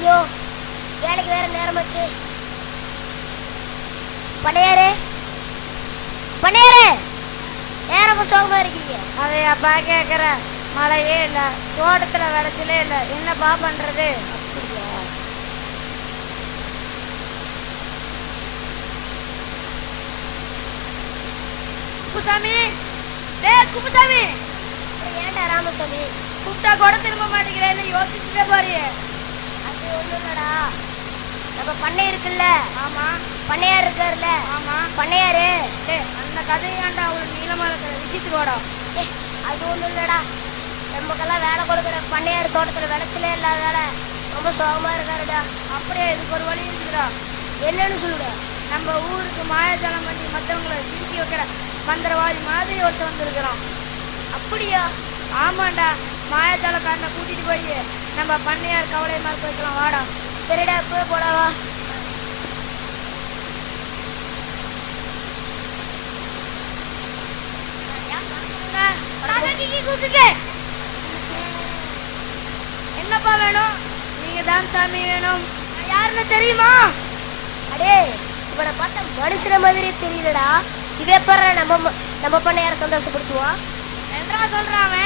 ஐயோ, வேலைக்கு வேற நேரமாச்சு. பண்ணையாரே, பண்ணையாரே, நேரமா சோகமா இருக்கீங்க. அதை அப்பா கேட்குற, மழையே இல்லை, தோட்டத்தில் விளைச்சலே இல்லை, என்னப்பா பண்ணுறது? அப்படியா? குப்புசாமி, டே குப்புசாமி, ஏன்டா ராமசாமி கூப்பிட்டா கூட திரும்ப மாட்டேங்கிறேன்னு யோசிச்சுட்டே போறியே. அது ஒண்ணும் இல்லடா, நம்ம பண்ணை இருக்குல்ல. ஆமா. பண்ணையார் இருக்காருல்ல. ஆமா. பண்ணையாரு. டே அந்த கதையாண்டா அவ்வளோ நீளமாக இருக்கிற விஷயத்துக்கோடா. அது ஒண்ணும் இல்லடா, நமக்கெல்லாம் வேலை கொடுக்குற பண்ணையார் தோட்டத்தில் விளைச்சலே இல்லாதால ரொம்ப சோகமா இருக்காருடா. அப்படியே இதுக்கு ஒரு வழி இருக்குடா. என்னன்னு சொல்லுடா. நம்ம ஊருக்கு மாயாஜாலம் பண்ணி மற்றவங்களை சிரிக்கி வைக்கிற மந்திரவாதி மாதிரி ஒருத்தர் வந்திருக்கிறோம். அப்படியா? ஆமாண்டா, மாயாஜாலக்காரனை கூட்டிட்டு போய் நம்ம பண்ணையார் கவலை மறக்க வைக்கலாம், வாடா. சரிடா, போய் போடாவா. என்னப்பா வேணும்? நீங்க தான் சாமி வேணும். யாருன்னு தெரியுமா? அடே, இவனை பார்த்தா மனுஷன மாதிரி தெரியலடா. இதே பாரு, நம்ம பண்ணையார சந்தோஷப்படுத்துவான். என்னடா சொல்றான்?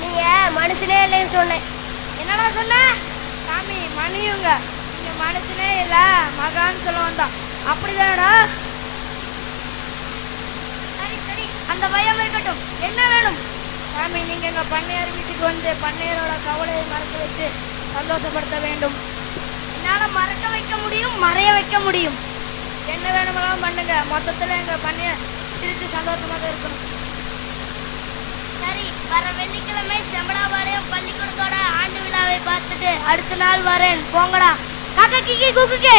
நீங்க மனுஷனே இல்லைன்னு சொன்னேன். என்னடா சொன்ன? சாமி மணியுங்க, நீங்க மனுஷனே இல்ல மகான்னு சொல்ல வந்தான். அப்படிதானடா? சரி சரி, அந்த பயம் இருக்கட்டும். என்ன வேணும்? சாமி, நீங்க எங்க பண்ணையார் வீட்டுக்கு வந்து பண்ணையாரோட கவலையை மறக்க வச்சு சந்தோஷப்படுத்த வேண்டும். என்னால மறக்க வைக்க முடியும், மறைய வைக்க முடியும். என்ன வேணுமெல்லாம் பண்ணுங்க, மொத்தத்துல எங்க பண்ணையார் சிரிச்சு சந்தோஷமாக இருக்கணும். சரி, வர வெள்ளிக்கிழமை செம்படாபாளையம் பள்ளிக்கூடத்தோட ஆண்டு விழாவை பார்த்துட்டு அடுத்த நாள் வரேன், போங்கடா. காக்கா கிக்கி கூக்குக்கே.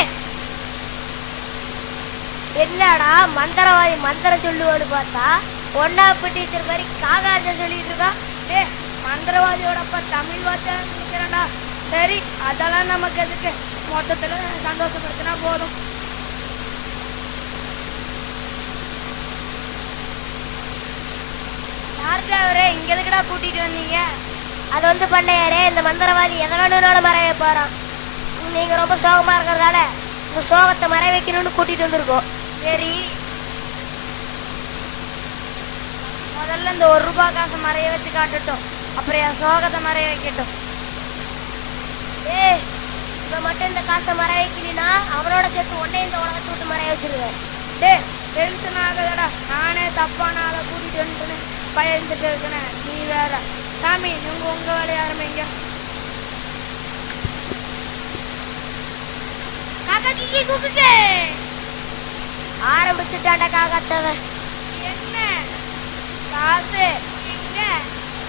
என்னடா மந்திரவாதி மந்திரம் சொல்லுவான்னு பார்த்தா ஒன்னாப்பு டீச்சர் மாதிரி காகாஜ சொல்லிட்டு இருக்கா. டே, மந்திரவாதியோட அப்பா தமிழ் வார்த்தை நினைக்கிறேன்டா. சரி, அதெல்லாம் நமக்கு எதுக்கு, மொத்தத்துல சந்தோஷப்படுத்தினா போதும். யாருக்கா அவரே, இங்க எதுக்குடா கூட்டிட்டு வந்தீங்க? அது வந்து பண்ணையாரே, இந்த மந்திரவாதி எதை வேணும்னாலும் மறைய வைப்பாராம். நீங்க ரொம்ப சோகமா இருக்கிறதால உங்க சோகத்தை மறைய வைக்கணும்னு கூட்டிட்டு வந்திருக்கோம். சரி, முதல்ல இந்த 1 ரூபாய் காசை மறைய வச்சு காட்டட்டும், அப்புறம் என் சோகத்தை மறைய வைக்கட்டும். ஏய், இவன் மட்டும் இந்த காசை மறைய வைக்கலினா அவனோட சேர்த்து உடனே இந்த உலகத்தை விட்டு மறைய வச்சிருவேன். டே, டென்ஷன் ஆகுதடா, நானே தப்பான ஆளை கூட்டிட்டு வந்துட்டு பயந்துட்டு இருக்கேன், நீ வேற. சாமி, நீங்க உங்க வேலையை ஆரம்பிங்க. காக்கா கிக்கி கூக்குக்கே. ஆரம்பிச்சுட்டாண்டா காக்காச்சவன். என்ன காசு? இங்க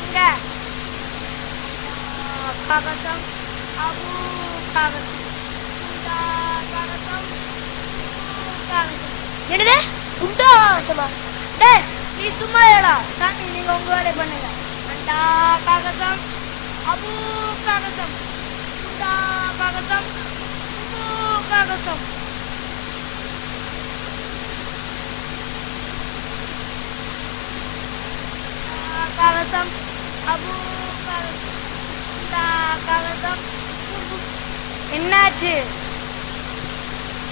இங்க காகசம், அபு காகசம், இந்த காகசம், காகசம். என்னது உண்டாசமா? டே, நீ சும்மா ஏடா. சாமி, நீங்க உங்க வேலையை பண்ணுங்க. அண்டா காகசம், அபு காகசம், உண்டா காகசம், அபு காகசம். காகசம், அபு காகசம், உண்டா காகசம். என்னாச்சு?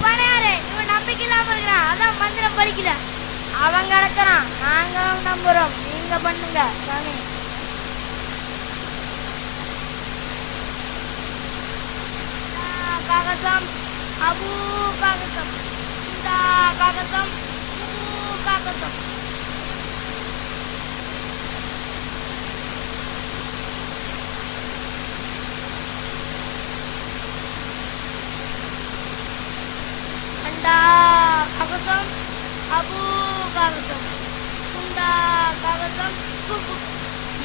பண்ணையாரே, இவன் நம்பிக்கை இல்லாம இருக்கிறான், அதான் மந்திரம் படிக்கல. அவன் கிடக்குறான், நாங்க நம்புறோம், நீங்க பண்ணுங்க சாமி. காகசம், அபு காகசம், இந்த காகசம், அபு காகசம். அண்டா காகசம், அபு காகசம், குண்டா காகசம், குஃபு.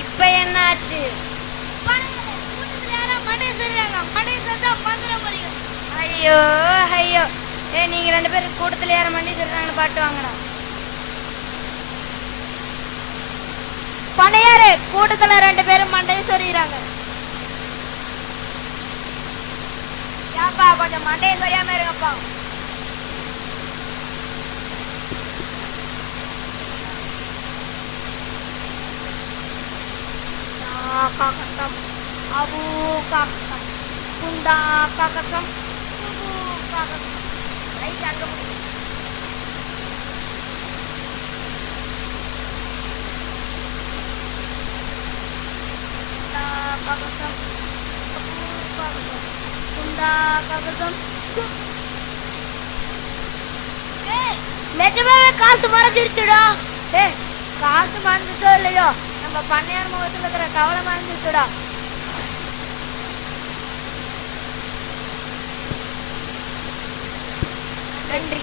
இப்ப என்னாச்சு? ஐயோ ஐயோ, நீங்க 2 பேரும் கூட்டத்தில் ஏற மண்டி சொல்றாங்கன்னு பாட்டு வாங்கடா. பண்ணையாரே, கூட்டத்துல 2 பேரும் மண்டையை சொல்லிடுறாங்க. ஏப்பா, கொஞ்சம் மண்டையை சரியாம இருங்கப்பா. காகசம், அபு காகசம், குண்டா காக்கசம் குபு காக்கசம். ரைட் அங்க முடியும். காக்கசம் குபு காக்கசம் குண்டா காக்கசம். நிஜமாவே காசு மறைஞ்சிருச்சுடா. ஏய் காசு மறந்துச்சோ இல்லையோ நம்ம பண்ணையார் முகத்துல இருக்கிற கவலை மறந்துச்சுடா. நன்றி.